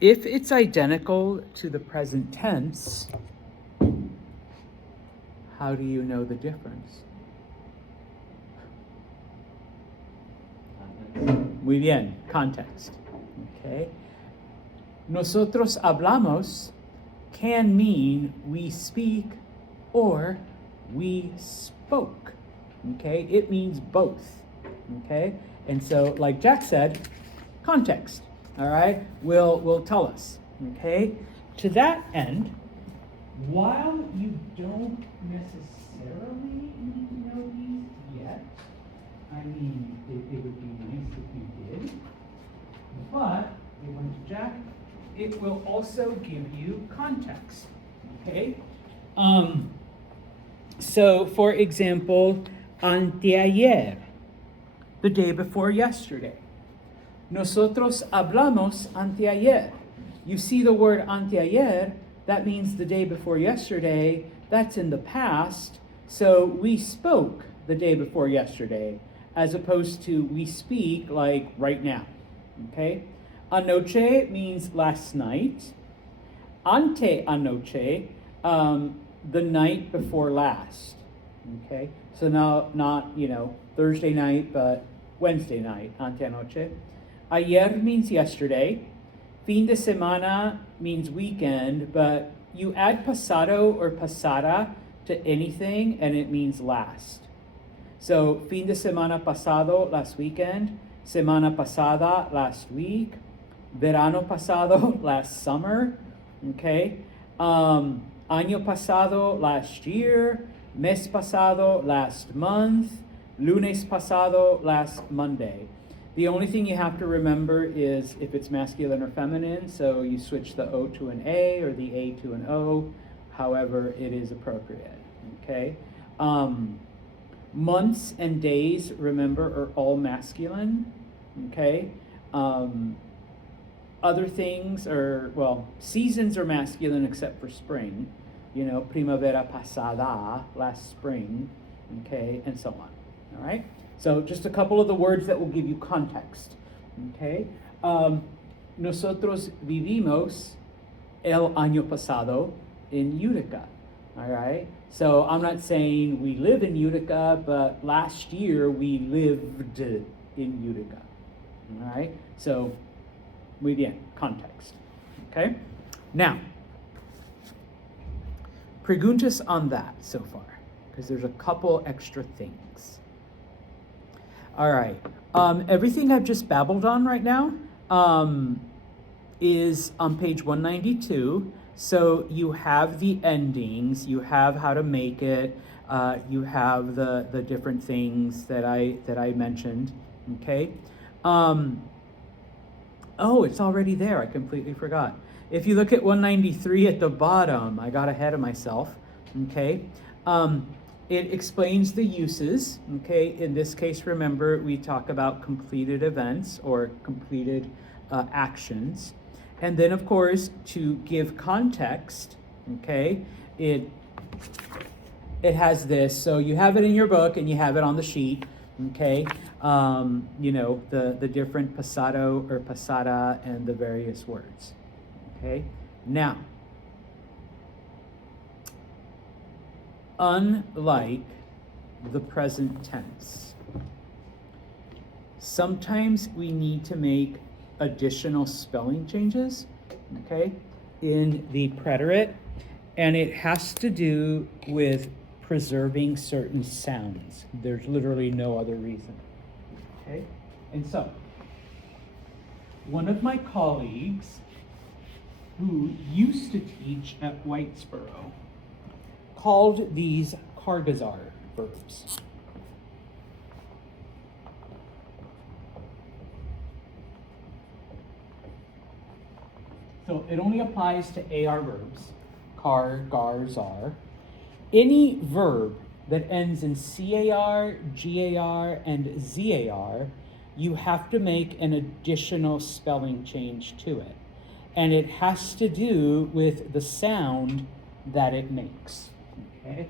If it's identical to the present tense, how do you know the difference? Muy bien, context. Okay. Nosotros hablamos can mean we speak or we spoke. Okay, it means both. Okay, and so like Jack said, context. All right, will tell us. Okay, to that end, while you don't necessarily need to know these yet, I mean, it would be nice if you did, but it went to Jack. It will also give you context. Okay. So, for example, anteayer, the day before yesterday. Nosotros hablamos anteayer. You see the word anteayer, that means the day before yesterday. That's in the past. So we spoke the day before yesterday, as opposed to we speak like right now. Okay? Anoche means last night. Ante anoche, the night before last. Okay? So now, not, Thursday night, but Wednesday night, ante anoche. Ayer means yesterday. Fin de semana means weekend, but you add pasado or pasada to anything and it means last. So, fin de semana pasado, last weekend. Semana pasada, last week. Verano pasado, last summer. Okay. Año pasado, last year. Mes pasado, last month. Lunes pasado, last Monday. The only thing you have to remember is if it's masculine or feminine, so you switch the O to an A or the A to an O, however it is appropriate. Okay. Months and days, remember, are all masculine. Okay. Other things are, seasons are masculine except for spring. Primavera pasada, last spring. Okay, and so on. All right. So just a couple of the words that will give you context. Okay. Nosotros vivimos el año pasado en Utica. All right. So I'm not saying we live in Utica, but last year we lived in Utica. All right. So, muy bien, context. Okay. Now, preguntas on that so far, because there's a couple extra things. All right. Everything I've just babbled on right now is on page 192. So you have the endings, you have how to make it, you have the different things that I mentioned. Okay. Oh, it's already there. I completely forgot. If you look at 193 at the bottom, I got ahead of myself. Okay. It explains the uses. Okay. In this case, remember, we talk about completed events or completed actions. And then, of course, to give context, okay, it has this. So you have it in your book and you have it on the sheet, okay, the different pasado or pasada and the various words, okay. Now, unlike the present tense, sometimes we need to make additional spelling changes, okay, in the preterit, and it has to do with preserving certain sounds. There's literally no other reason, okay? And so, one of my colleagues who used to teach at Whitesboro called these Kargazar verbs. So it only applies to AR verbs, car, gar, zar. Any verb that ends in CAR, GAR, and ZAR, you have to make an additional spelling change to it. And it has to do with the sound that it makes. Okay?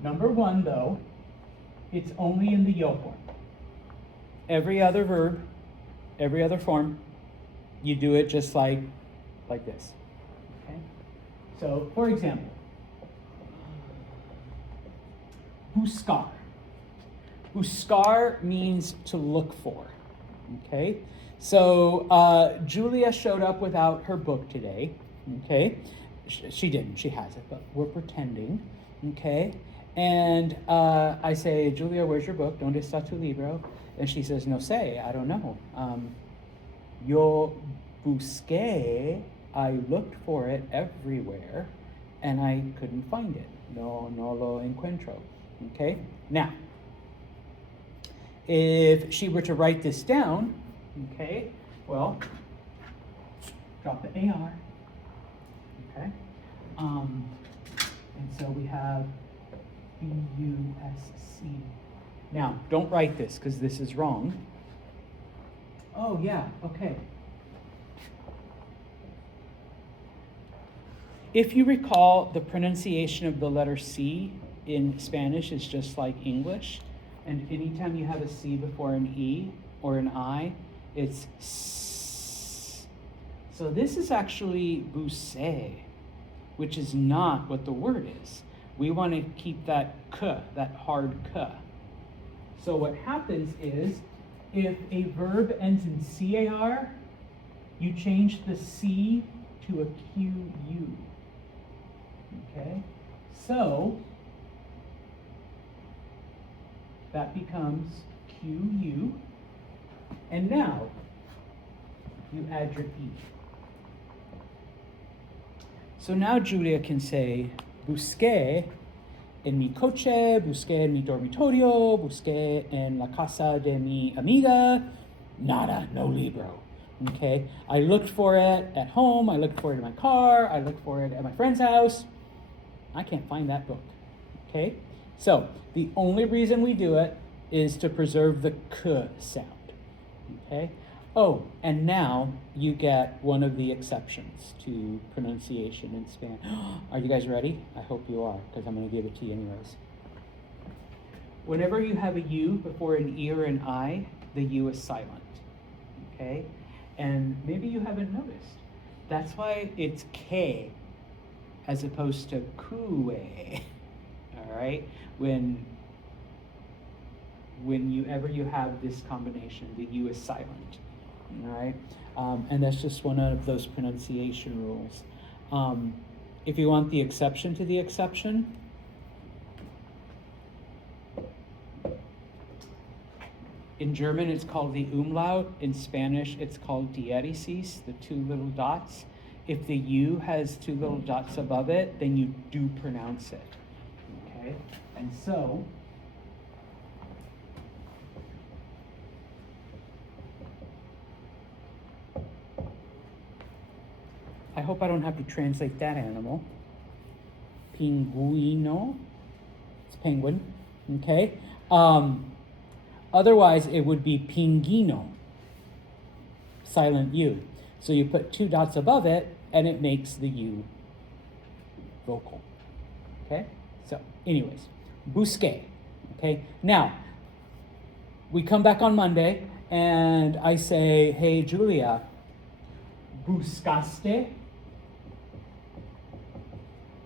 Number one, though, it's only in the yo form. Every other verb, every other form, you do it just like like this. Okay? So, for example, buscar. Buscar means to look for. Okay? So, Julia showed up without her book today. Okay? She didn't. She has it, but we're pretending. Okay? And I say, Julia, where's your book? ¿Dónde está tu libro? And she says, no sé, I don't know. Yo busqué, I looked for it everywhere, and I couldn't find it. No lo encuentro. Okay? Now, if she were to write this down, okay, well, drop the AR. Okay? And so we have B-U-S-C. Now, don't write this because this is wrong. Oh, yeah, okay. If you recall, the pronunciation of the letter C in Spanish is just like English. And anytime you have a C before an E or an I, it's S. So this is actually busé, which is not what the word is. We want to keep that K, that hard K. So what happens is, if a verb ends in CAR, you change the C to a QU. Okay? So, that becomes QU. And now, you add your E. So now Julia can say, busqué en mi coche, busqué en mi dormitorio, busqué en la casa de mi amiga, nada, no libro. Okay? I looked for it at home, I looked for it in my car, I looked for it at my friend's house. I can't find that book. Okay? So, the only reason we do it is to preserve the K sound. Okay? Oh, and now you get one of the exceptions to pronunciation in Spanish. Are you guys ready? I hope you are, because I'm going to give it to you anyways. Whenever you have a U before an E or an I, the U is silent. Okay? And maybe you haven't noticed. That's why it's K as opposed to Kue. All right? When you have this combination, the U is silent. All right, and that's just one of those pronunciation rules. If you want the exception to the exception, in German it's called the umlaut. In Spanish it's called diéresis, the two little dots. If the U has two little dots above it, then you do pronounce it. Okay, and so I hope I don't have to translate that animal. Pinguino. It's penguin. Okay? Otherwise, it would be pinguino. Silent U. So you put two dots above it, and it makes the U vocal. Okay? So, anyways. Busqué. Okay? Now, we come back on Monday, and I say, hey, Julia, buscaste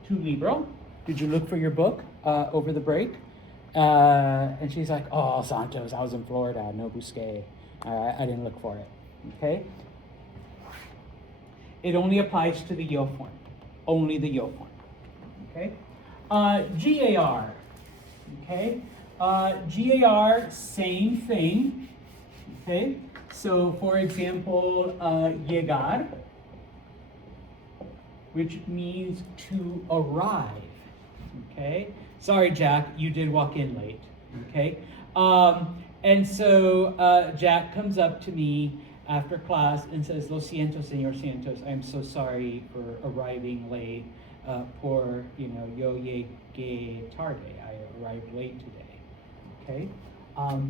tu libro? Did you look for your book over the break? And she's like, oh, Santos, I was in Florida, no busqué. I didn't look for it. Okay? It only applies to the yo form. Only the yo form. Okay? GAR. Okay? GAR, same thing. Okay? So, for example, llegar, which means to arrive. Okay? Sorry, Jack, you did walk in late. Okay? And so Jack comes up to me after class and says, Lo siento, señor Santos, I'm so sorry for arriving late. Yo llegué tarde. I arrived late today. Okay?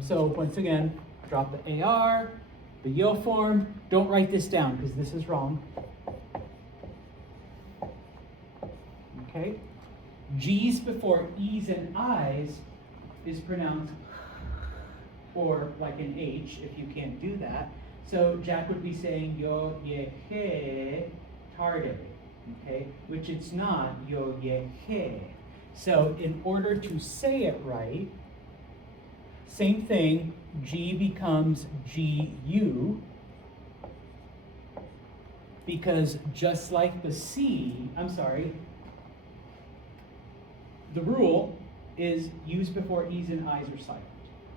So once again, drop the AR, the yo form. Don't write this down because this is wrong. Okay? G's before E's and I's is pronounced or like an H if you can't do that. So Jack would be saying yo llegué tarde, okay? Which it's not, yo llegué. So in order to say it right, same thing, G becomes GU, because just like the the rule is used before E's and I's are silent,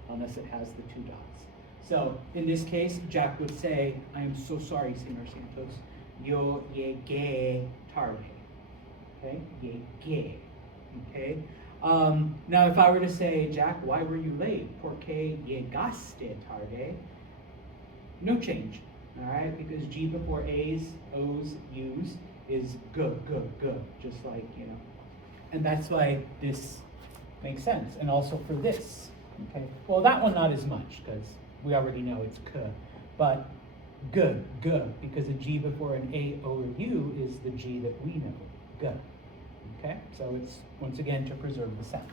unless it has the two dots. So in this case, Jack would say, I am so sorry, Señor Santos. Yo llegué tarde. Okay? Llegué. Okay? Now if I were to say, Jack, why were you late? ¿Por qué llegaste tarde? No change. All right? Because G before A's, O's, U's is g. Just like, And that's why this makes sense. And also for this. Okay? Well, that one not as much, because we already know it's k. But g, because a G before an A, O, or U is the G that we know, g. Okay? So it's, once again, to preserve the sound.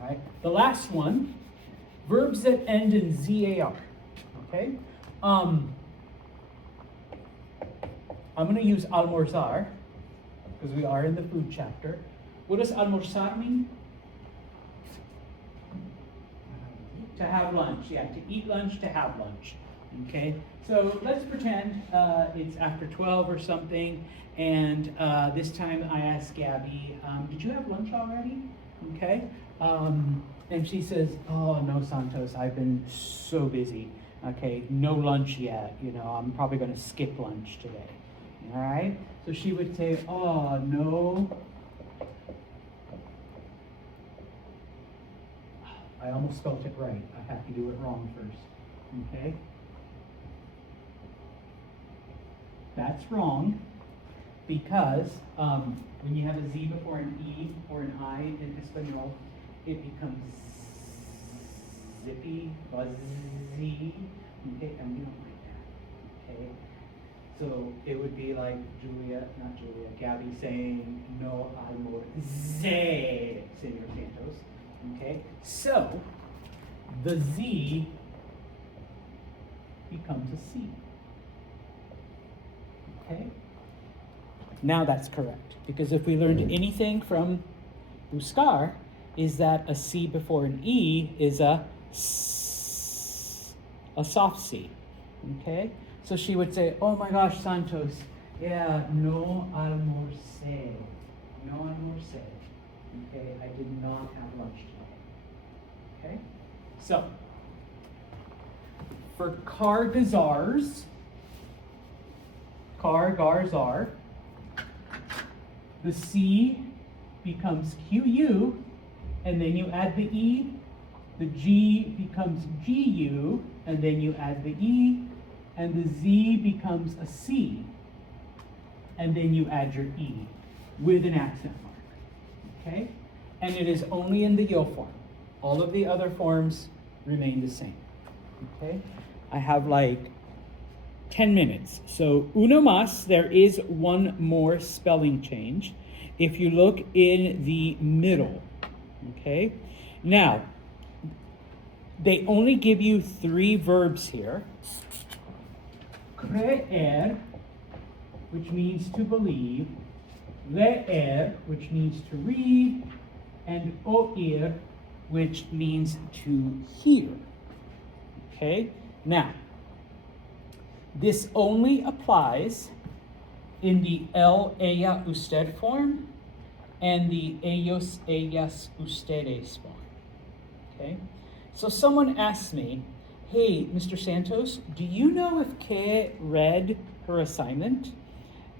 All right? The last one, verbs that end in ZAR. Okay? I'm going to use almorzar, because we are in the food chapter. What does almorzar mean? To have lunch, yeah, to eat lunch, to have lunch, okay? So let's pretend it's after 12 or something, and this time I asked Gabby, did you have lunch already? Okay, and she says, oh no, Santos, I've been so busy. Okay, no lunch yet, I'm probably gonna skip lunch today, all right? So she would say, oh no. I almost spelled it right. I have to do it wrong first. Okay? That's wrong because when you have a Z before an E or an I in Espanol, it becomes zippy, buzzy. Okay? And we don't like that. Okay? So it would be like Gabby saying, no almorcé, Señor Santos. Okay, so the Z becomes a C. Okay, now that's correct, because if we learned anything from Buscar, is that a C before an E is a soft C. Okay, so she would say, oh my gosh, Santos, yeah, no almorcé. Okay, I did not have lunch today. Okay, so for car-gazars, the C becomes QU, and then you add the E. The G becomes GU, and then you add the E, and the Z becomes a C, and then you add your E with an accent mark. Okay? And it is only in the yo form. All of the other forms remain the same. Okay? I have like 10 minutes. So uno más, there is one more spelling change. If you look in the middle, okay? Now, they only give you 3 verbs here. Creer, which means to believe, leer, which means to read, and oír, which means to hear. Okay? Now, this only applies in the él, ella, usted form and the ellos, ellas, ustedes form. Okay? So someone asked me, hey, Mr. Santos, do you know if Kay read her assignment?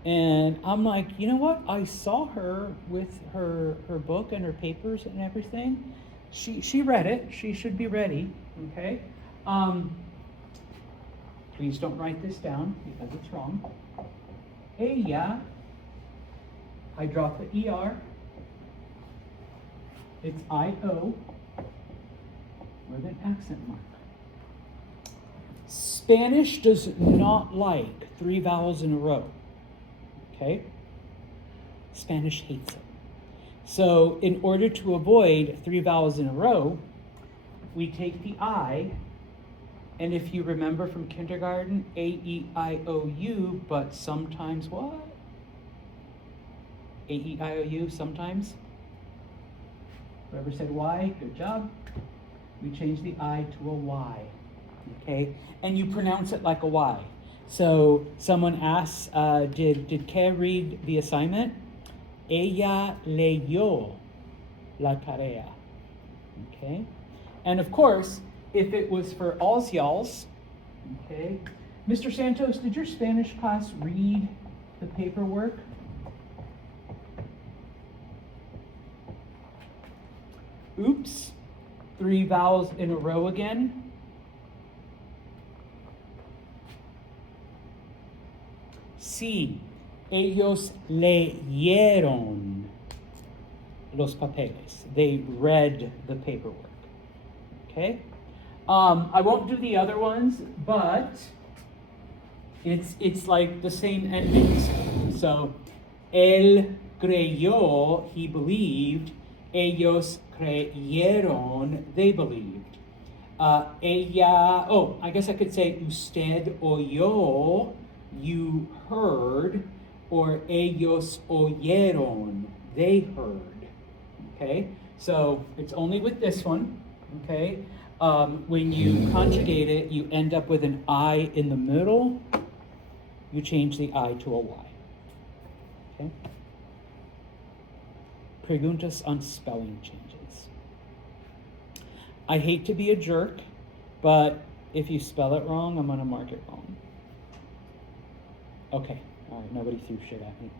And I'm like, you know what? I saw her with her book and her papers and everything. She read it. She should be ready. Okay? Please don't write this down because it's wrong. Ella, I drop the ER. It's IO with an accent mark. Spanish does not like 3 vowels in a row. Okay? Spanish hates it. So in order to avoid 3 vowels in a row, we take the I, and if you remember from kindergarten, A, E, I, O, U, but sometimes what? A-E-I-O-U sometimes. Whoever said Y, good job. We change the I to a Y, okay? And you pronounce it like a Y. So someone asks, did Kay read the assignment? Ella leyó la tarea, okay? And of course, if it was for alls y'alls, okay? Mr. Santos, did your Spanish class read the paperwork? Oops, 3 vowels in a row again. Sí, ellos leyeron los papeles. They read the paperwork. Okay? I won't do the other ones, but it's like the same endings. So, él creyó, he believed. Ellos creyeron, they believed. Ella, I guess I could say usted oyó, you heard, or ellos oyeron, they heard. Okay, so it's only with this one. Okay, when you conjugate it, you end up with an I in the middle. You change the I to a Y. Okay. Preguntas on spelling changes. I hate to be a jerk, but if you spell it wrong, I'm gonna mark it wrong. Okay, all right, nobody threw shit at me.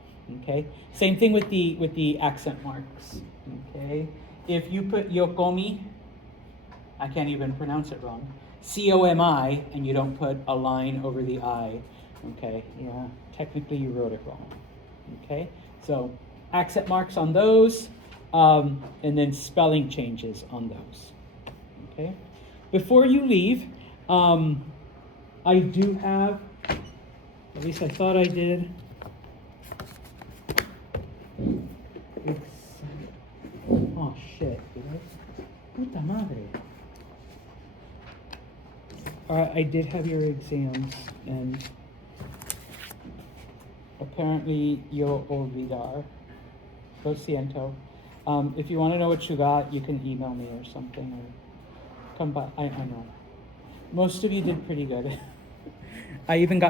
Okay, same thing with the accent marks. Okay, if you put yokomi, I can't even pronounce it wrong. C-O-M-I, and you don't put a line over the I. Okay, yeah, technically you wrote it wrong. Okay, so accent marks on those, and then spelling changes on those. Okay, before you leave, I do have, at least I thought I did. Oh shit, did I? Puta madre. Alright, I did have your exams, and apparently yo olvidar. Lo siento. If you want to know what you got, you can email me or something, or come by. I know. Most of you did pretty good. I even got